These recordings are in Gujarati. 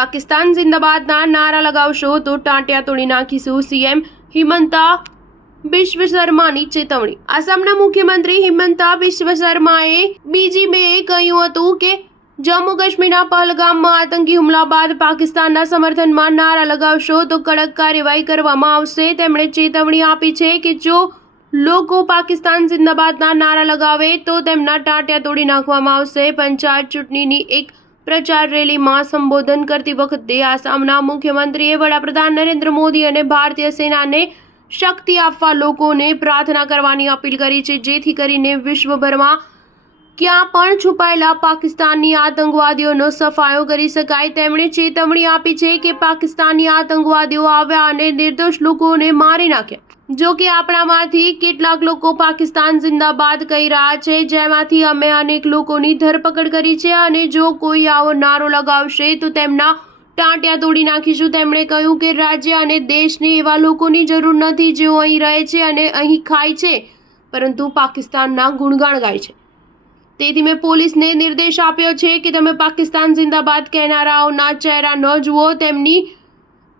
પાકિસ્તાન જિંદાબાદના નારા લગાવશો તો ટાંટિયા તોડી નાખીશું, સીએમ હિમંતા બિશ્વ શર્માની ચેતવણી। આસામના મુખ્યમંત્રી હિમંતા બિશ્વ શર્માએ બીજી મેએ કહ્યું હતું કે જમ્મુ કાશ્મીરના પહલગામમાં આતંકી હુમલા બાદ પાકિસ્તાનના સમર્થનમાં નારા લગાવશો તો કડક કાર્યવાહી કરવામાં આવશે। તેમણે ચેતવણી આપી છે કે જો લોકો પાકિસ્તાન જિંદાબાદના નારા લગાવે તો તેમના ટાંટિયા તોડી નાખવામાં આવશે। પંચાયત ચૂંટણીની એક પ્રચાર રેલીમાં સંબોધન કરતી વખતે આસામના મુખ્યમંત્રીએ વડાપ્રધાન નરેન્દ્ર મોદી અને ભારતીય સેનાને શક્તિ આપવા લોકોને પ્રાર્થના કરવાની અપીલ કરી છે, જેથી કરીને વિશ્વભરમાં ક્યાં પણ છુપાયેલા પાકિસ્તાની આતંકવાદીઓનો સફાયો કરી શકાય। તેમણે ચેતવણી આપી છે કે પાકિસ્તાની આતંકવાદીઓ આવ્યા અને નિર્દોષ લોકોને મારી નાખ્યા। જો કે આપણામાંથી કેટલાક લોકો પાકિસ્તાન જિંદાબાદ કહી રહ્યા છે, જેમાંથી અમે અનેક લોકોની ધરપકડ કરી છે અને જો કોઈ આવો નારો લગાવશે તો તેમના ટાંટિયા તોડી નાખીશું। તેમણે કહ્યું કે રાજ્ય અને દેશને એવા લોકોની જરૂર નથી જેઓ અહીં રહે છે અને અહીં ખાય છે પરંતુ પાકિસ્તાનના ગુણગાન ગાય છે। તેથી મેં પોલીસને નિર્દેશ આપ્યો છે કે તમે પાકિસ્તાન જિંદાબાદ કહેનારાઓના ચહેરા ન જુઓ, તેમની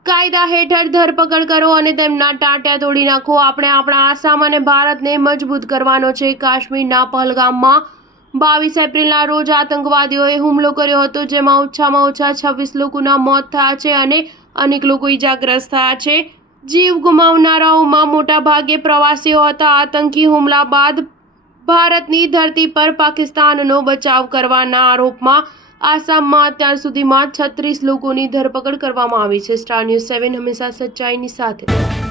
કાયદા હેઠળ ધરપકડ કરો અને તેમના ટાંટિયા તોડી નાખો। આપણે આપણા આસામ અને ભારતને મજબૂત કરવાનો છે। કાશ્મીરના પહલગામમાં 22 એપ્રિલના રોજ આતંકવાદીઓએ હુમલો કર્યો હતો, જેમાં ઓછામાં ઓછા 26 લોકોના મોત થયા છે અને અનેક લોકો ઇજાગ્રસ્ત થયા છે। જીવ ગુમાવનારાઓમાં મોટા ભાગે પ્રવાસીઓ હતા। આતંકી હુમલા બાદ ભારતની ધરતી પર પાકિસ્તાનનો બચાવ કરવાના આરોપમાં આસામમાં અત્યાર સુધીમાં 36 લોકોની ધરપકડ કરવામાં આવી છે। સ્ટાર ન્યૂઝ 7 હંમેશા સચ્ચાઈની સાથે।